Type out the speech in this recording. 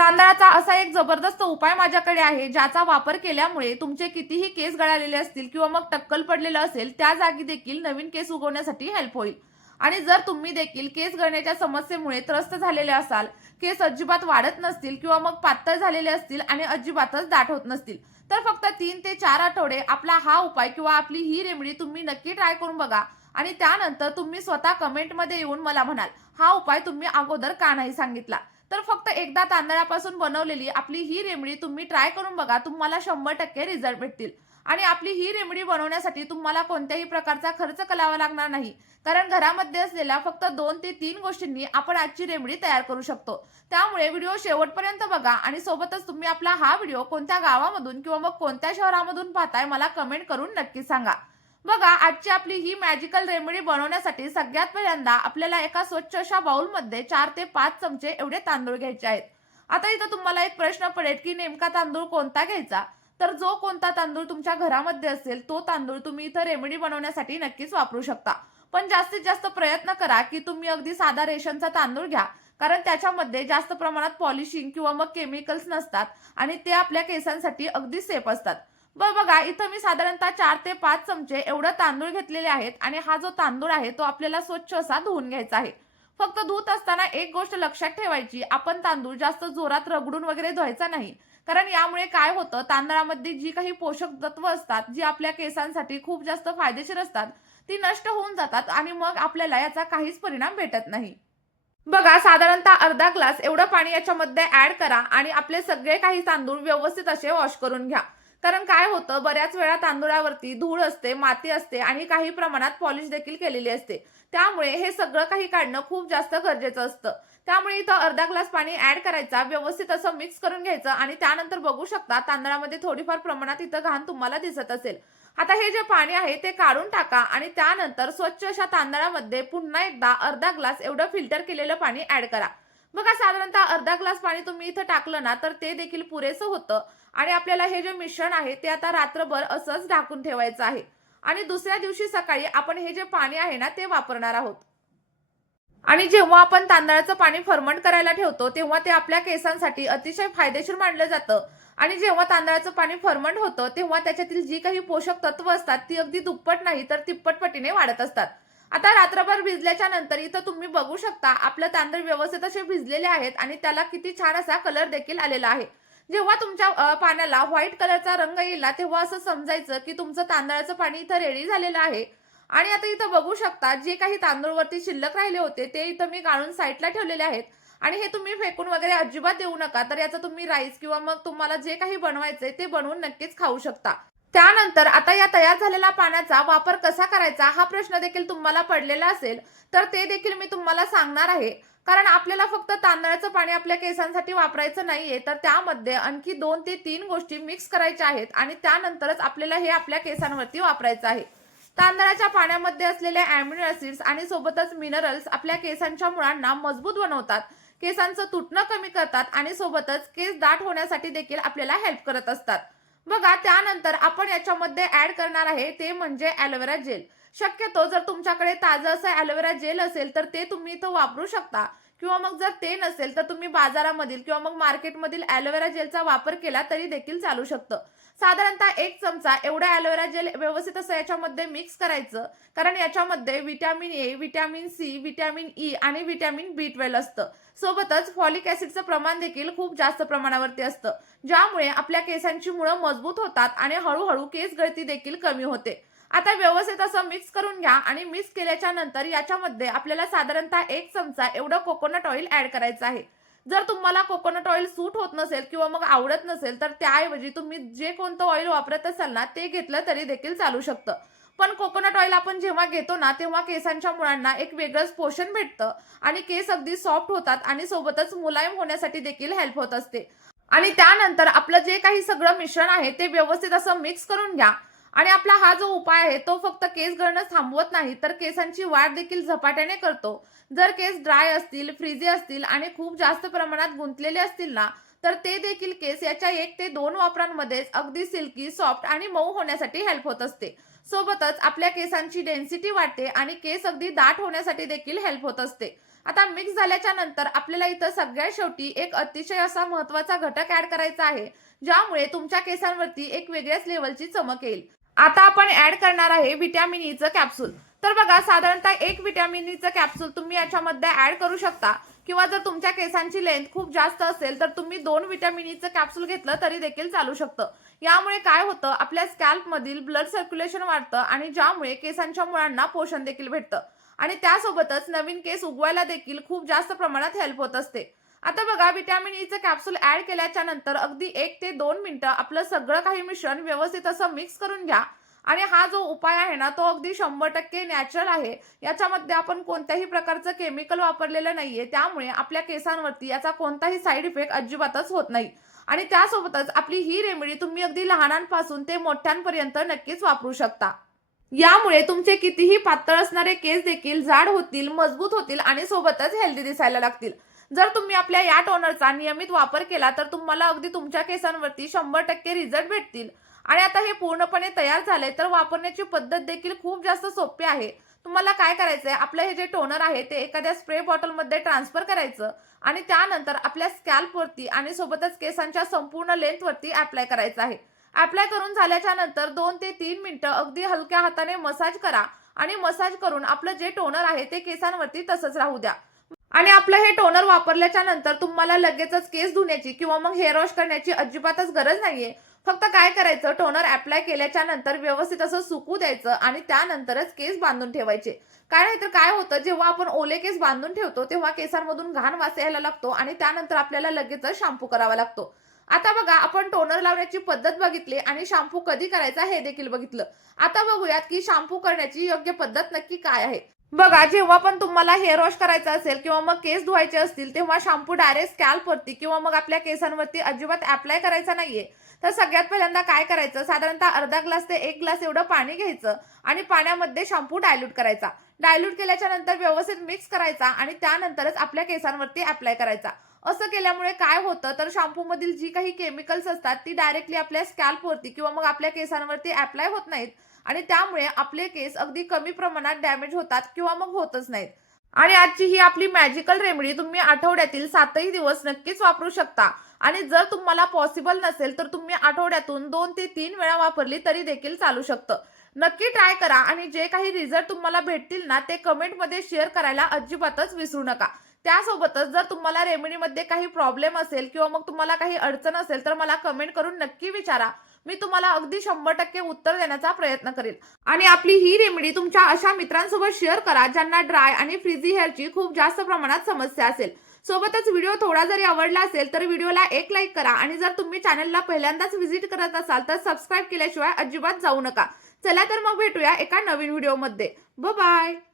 तांदळाचा असा एक जबरदस्त उपाय माझ्याकडे आहे, ज्याचा वापर केल्यामुळे तुमचे कितीही केस गळालेले असतील किंवा मग टक्कल पडलेलं असेल, त्या जागी देखील नवीन केस उगवण्यासाठी हेल्प होईल. आणि जर तुम्ही देखील केस गळण्याच्या समस्येमुळे त्रस्त झालेले असाल, केस अजिबात वाढत नसतील किंवा मग पातळ झालेले असतील आणि अजिबातच दाट होत नसतील, तर फक्त 3 ते 4 आठवडे आपला हा उपाय किंवा आपली ही रेमेडी तुम्ही नक्की ट्राय करून बघा. आणि त्यानंतर तुम्ही स्वतः कमेंटमध्ये येऊन मला म्हणाल, हा उपाय तुम्ही अगोदर का नाही सांगितला. तर फक्त एकदा तांदळापासून बनवलेली आपली ही रेमेडी तुम्ही ट्राय करून बघा. तुम्हाला 100% रिझल्ट भेटतील. आणि आपली ही रेमेडी बनवण्यासाठी तुम्हाला कोणत्याही प्रकारचा खर्च करावा लागणार नाही. कारण घरामध्ये असलेल्या फक्त 2 ते 3 गोष्टींनी आपण आजची रेमेडी तयार करू शकतो. त्यामुळे व्हिडिओ शेवटपर्यंत बघा आणि सोबतच तुम्ही आपला हा व्हिडिओ कोणत्या गावामधून किंवा मग कोणत्या शहरामधून पाहताय मला कमेंट करून नक्की सांगा. बघा, आजची आपली ही मॅजिकल रेमेडी बनवण्यासाठी सगळ्यात पहिल्यांदा आपल्याला एका स्वच्छ अशा बाउलमध्ये 4 ते 5 चमचे एवढे तांदूळ घ्यायचे आहेत. आता इथं तुम्हाला एक प्रश्न पडेल की नेमका तांदूळ कोणता घ्यायचा. तर जो कोणता तांदूळ तुमच्या घरामध्ये असेल तो तांदूळ तुम्ही इथं रेमेडी बनवण्यासाठी नक्कीच वापरू शकता. पण जास्तीत जास्त प्रयत्न करा की तुम्ही अगदी साधा रेशनचा तांदूळ घ्या. कारण त्याच्यामध्ये जास्त प्रमाणात पॉलिशिंग किंवा मग केमिकल्स नसतात आणि ते आपल्या केसांसाठी अगदी सेफ असतात. बघा, इथं मी साधारणतः 4 ते 5 चमचे एवढं तांदूळ घेतलेले आहेत आणि हा जो तांदूळ आहे तो आपल्याला स्वच्छ असा धुवून घ्यायचा आहे. फक्त धुत असताना एक गोष्ट लक्षात ठेवायची, आपण तांदूळ जास्त जोरात रगडून वगैरे धुवायचा नाही. कारण यामुळे काय होतं, तांदळामध्ये जी काही पोषक तत्व असतात, जी आपल्या केसांसाठी खूप जास्त फायदेशीर असतात, ती नष्ट होऊन जातात आणि मग आपल्याला याचा काहीच परिणाम भेटत नाही. बघा, साधारणतः अर्धा ग्लास एवढं पाणी याच्यामध्ये ऍड करा आणि आपले सगळे काही तांदूळ व्यवस्थित असे वॉश करून घ्या. कारण काय होतं, बऱ्याच वेळा तांदूळावरती धूळ असते, माती असते आणि काही प्रमाणात पॉलिश देखील केलेली असते. त्यामुळे हे सगळं काही काढणं खूप जास्त गरजेचं असतं. त्यामुळे इथं अर्धा ग्लास पाणी ऍड करायचा, व्यवस्थित असं मिक्स करून घ्यायचं आणि त्यानंतर बघू शकता तांदळामध्ये थोडीफार प्रमाणात इथं घाण तुम्हाला दिसत असेल. आता हे जे पाणी आहे ते काढून टाका आणि त्यानंतर स्वच्छ अशा तांदळामध्ये पुन्हा एकदा अर्धा ग्लास एवढं फिल्टर केलेलं पाणी ऍड करा. बघा, साधारणतः अर्धा ग्लास पाणी तुम्ही इथं टाकलं ना तर ते देखील पुरेसं होतं. आणि आपल्याला हे जे मिश्रण आहे ते आता रात्रभर असंच ढाकून ठेवायचं आहे. आणि दुसऱ्या दिवशी सकाळी आपण हे जे पाणी आहे ना ते वापरणार आहोत. आणि जेव्हा आपण तांदळाचं पाणी फर्मंट करायला ठेवतो तेव्हा ते आपल्या केसांसाठी अतिशय फायदेशीर मानलं जातं. आणि जेव्हा तांदळाचं पाणी फर्मंट होतं तेव्हा त्याच्यातील जी काही पोषक तत्व असतात ती अगदी दुप्पट नाही तर तिप्पट पटीने वाढत असतात. आता रात्रभर भिजल्याच्या नंतर इथं तुम्ही बघू शकता आपलं तांदूळ व्यवस्थित असे भिजलेले आहेत आणि त्याला किती छान असा कलर देखील आलेला आहे. जेव्हा तुमच्या पाण्याला व्हाईट कलरचा रंग येईल ना तेव्हा असं समजायचं की तुमचं तांदळाचं पाणी इथं रेडी झालेलं आहे. आणि आता इथं बघू शकता जे काही तांदूळवरती शिल्लक राहिले होते ते इथं मी गाळून साईडला ठेवलेले आहेत. आणि हे तुम्ही फेकून वगैरे अजिबात देऊ नका. तर याचा तुम्ही राईस किंवा मग तुम्हाला जे काही बनवायचंय ते बनवून नक्कीच खाऊ शकता. त्यानंतर आता या तयार झालेल्या पाण्याचा वापर कसा करायचा हा प्रश्न देखील तुम्हाला पडलेला असेल, तर ते देखील मी तुम्हाला सांगणार आहे. कारण आपल्याला फक्त तांदळाचं पाणी आपल्या केसांसाठी वापरायचं नाहीये, तर त्यामध्ये आणखी 2 ते 3 गोष्टी मिक्स करायच्या आहेत आणि त्यानंतरच आपल्याला हे आपल्या केसांवरती वापरायचं आहे. तांदळाच्या पाण्यामध्ये असलेले अॅमिनो ऍसिड्स आणि सोबतच मिनरल्स आपल्या केसांच्या मुळांना मजबूत बनवतात, केसांचं तुटणं कमी करतात आणि सोबतच केस दाट होण्यासाठी देखील आपल्याला हेल्प करत असतात. बघा, त्यानंतर आपण याच्यामध्ये ऍड करणार आहे ते म्हणजे ॲलोवेरा जेल. शक्यतो जर तुमच्याकडे ताजं असं ॲलोवेरा जेल असेल तर ते तुम्ही इथं वापरू शकता. किंवा मग जर ते नसेल तर तुम्ही बाजारामधील किंवा मग मार्केटमधील ॲलोवेरा जेलचा वापर केला तरी देखील चालू शकतं. साधारणतः 1 चमचा एवढा ॲलोवेरा जेल व्यवस्थित असं याच्यामध्ये मिक्स करायचं. कारण याच्यामध्ये vitamin A, vitamin C, vitamin E आणि व्हिटॅमिन बी12 असतं. सोबतच फॉलिक ऍसिडचं प्रमाण देखील खूप जास्त प्रमाणावरती असतं, ज्यामुळे आपल्या केसांची मुळं मजबूत होतात आणि हळूहळू केस गळती देखील कमी होते. आता व्यवस्थित असं मिक्स करून घ्या आणि मिक्स केल्याच्या नंतर याच्यामध्ये आपल्याला साधारणतः 1 चमचा एवढं कोकोनट ऑइल ऍड करायचं आहे. जर तुम्हाला कोकोनट ऑइल सूट होत नसेल किंवा मग आवडत नसेल तर त्याऐवजी तुम्ही जे कोणतं ऑइल वापरत असाल ना ते घेतलं तरी देखील चालू शकतं. पण कोकोनट ऑइल आपण जेव्हा घेतो ना तेव्हा केसांच्या मुळांना एक वेगळंच पोषण भेटतं आणि केस अगदी सॉफ्ट होतात आणि सोबतच मुलायम होण्यासाठी देखील हेल्प होत असते. आणि त्यानंतर आपलं जे काही सगळं मिश्रण आहे ते व्यवस्थित असं मिक्स करून घ्या. आणि आपला हा जो उपाय आहे तो फक्त केस गळणं थांबवत नाही तर केसांची वाढ देखील झपाट्याने करतो. जर केस ड्राय असतील, फ्रिझी असतील आणि खूप जास्त प्रमाणात गुंतलेले असतील ना तर ते देखील केस याच्या 1 ते 2 वापरांमध्येच अगदी सिल्की, सॉफ्ट आणि मऊ होण्यासाठी हेल्प होत असते. सोबतच आपल्या केसांची डेन्सिटी वाढते आणि केस अगदी दाट होण्यासाठी देखील हेल्प होत असते. आता मिक्स झाल्याच्या नंतर आपल्याला इथं सगळ्यात शेवटी एक अतिशय असा महत्त्वाचा घटक ऍड करायचा आहे, ज्यामुळे तुमच्या केसांवरती एक वेगळ्याच लेवलची चमक येईल. आता आपण ऍड करणार आहे व्हिटॅमिन ईचं कॅप्सूल. तर बघा, साधारणतः एक व्हिटॅमिन ईचं कॅप्सूल तुम्ही याच्यामध्ये ऍड करू शकता, किंवा जर तुमच्या केसांची लेंथ खूप जास्त असेल तर तुम्ही 2 व्हिटॅमिन ईचं कॅप्सूल घेतलं तरी देखील चालू शकतं. यामुळे काय होतं, आपल्या स्कॅल्प मधील ब्लड सर्क्युलेशन वाढतं आणि ज्यामुळे केसांच्या मुळांना पोषण देखील भेटतं आणि त्यासोबतच नवीन केस उगवायला देखील खूप जास्त प्रमाणात हेल्प होत असते. आता बघा, व्हिटॅमिन ईचं कॅप्सूल ऍड केल्याच्या नंतर अगदी 1 ते 2 मिनिटं आपलं सगळं काही मिश्रण व्यवस्थित असं मिक्स करून घ्या. आणि हा जो उपाय आहे ना, तो अगदी 100% नॅचरल आहे. याच्यामध्ये आपण कोणत्याही प्रकारचं केमिकल वापरलेलं नाहीये, त्यामुळे आपल्या केसांवरती याचा कोणताही साईड इफेक्ट अजिबातच होत नाही. आणि त्यासोबतच आपली ही रेमेडी तुम्ही अगदी लहानांपासून ते मोठ्यांपर्यंत नक्कीच वापरू शकता. यामुळे तुमचे कितीही पातळ असणारे केस देखील जाड होतील, मजबूत होतील आणि सोबतच हेल्दी दिसायला लागतील. जर तुम्ही आपल्या या टोनरचा नियमित वापर केला तर तुम्हाला अगदी तुमच्या केसांवरती 100% रिझल्ट भेटतील. आणि आता हे पूर्णपणे तयार झाले तर वापरण्याची पद्धत देखील खूप जास्त सोपी आहे. तुम्हाला काय करायचंय, आपलं हे जे टोनर आहे ते एखाद्या स्प्रे बॉटलमध्ये ट्रान्सफर करायचं आणि त्यानंतर आपल्या स्कॅल्पवरती आणि सोबतच केसांच्या संपूर्ण लेंथवरती अप्लाय करायचं आहे. अप्लाय करून झाल्याच्या नंतर 2 ते 3 मिनिटं अगदी हलक्या हाताने मसाज करा आणि मसाज करून आपलं जे टोनर आहे ते केसांवरती तसंच राहू द्या. आणि आपलं हे टोनर वापरल्याच्या नंतर तुम्हाला लगेचच केस धुण्याची किंवा मग हेअर वॉश करण्याची अजिबातच गरज नाहीये. फक्त काय करायचं, टोनर अप्लाय केल्याच्या नंतर व्यवस्थित असं सुकू द्यायचं आणि त्यानंतरच केस बांधून ठेवायचे. काय नाही तर काय होतं, जेव्हा आपण ओले केस बांधून ठेवतो तेव्हा केसांमधून घाण वास यायला लागतो आणि त्यानंतर आपल्याला लगेचच शॅम्पू करावा लागतो. आता बघा, आपण टोनर लावण्याची पद्धत बघितली आणि शॅम्पू कधी करायचा हे देखील बघितलं. आता बघूयात की शॅम्पू करण्याची योग्य पद्धत नक्की काय आहे. बघा, जेव्हा पण तुम्हाला हेअर वॉश करायचं असेल किंवा मग केस धुवायचे असतील तेव्हा शॅम्पू डायरेक्ट स्कॅल्पवरती किंवा मग आपल्या केसांवरती अजिबात अप्लाय करायचा नाहीये. तर सगळ्यात पहिल्यांदा काय करायचं, साधारणतः अर्धा ग्लास ते 1 ग्लास एवढं पाणी घ्यायचं आणि पाण्यामध्ये शॅम्पू डायल्यूट करायचा. डायल्यूट केल्याच्या नंतर व्यवस्थित मिक्स करायचा आणि त्यानंतरच आपल्या केसांवरती अप्लाय करायचा. असं केल्यामुळे काय होतं, तर शॅम्पू मधील जी काही केमिकल्स असतात ती डायरेक्टली आपल्या स्कॅल्पवरती किंवा मग आपल्या केसांवरती अप्लाय होत नाहीत आणि त्यामुळे आपले केस अगदी कमी प्रमाणात डॅमेज होतात किंवा मग होतच नाहीत. आणि आजची ही आपली मॅजिकल रेमेडी तुम्ही आठवड्यातील 7ही दिवस नक्कीच वापरू शकता. आणि जर तुम्हाला पॉसिबल नसेल तर तुम्ही आठवड्यातून 2 ते 3 वेळा वापरली तरी देखील चालू शकतं. नक्की ट्राय करा आणि जे काही रिझल्ट तुम्हाला भेटतील ना, ते कमेंटमध्ये शेअर करायला अजिबातच विसरू नका. त्यासोबतच जर तुम्हाला रेमेडीमध्ये काही प्रॉब्लेम असेल किंवा मग तुम्हाला काही अडचण असेल तर मला कमेंट करून नक्की विचारा. मी तुम्हाला अगदी 100% उत्तर देण्याचा प्रयत्न करेल. आणि आपली ही रेमेडी तुमच्या अशा मित्रांसोबत शेअर करा ज्यांना ड्राय आणि फ्रिझी हेअरची खूप जास्त प्रमाणात समस्या असेल. सोबतच व्हिडिओ थोडा जरी आवडला असेल तर व्हिडिओला एक लाईक करा आणि जर तुम्ही चॅनलला पहिल्यांदाच व्हिजिट करत असाल तर सबस्क्राईब केल्याशिवाय अजिबात जाऊ नका. चला तर मग भेटूया एका नवीन व्हिडिओमध्ये. Bye bye.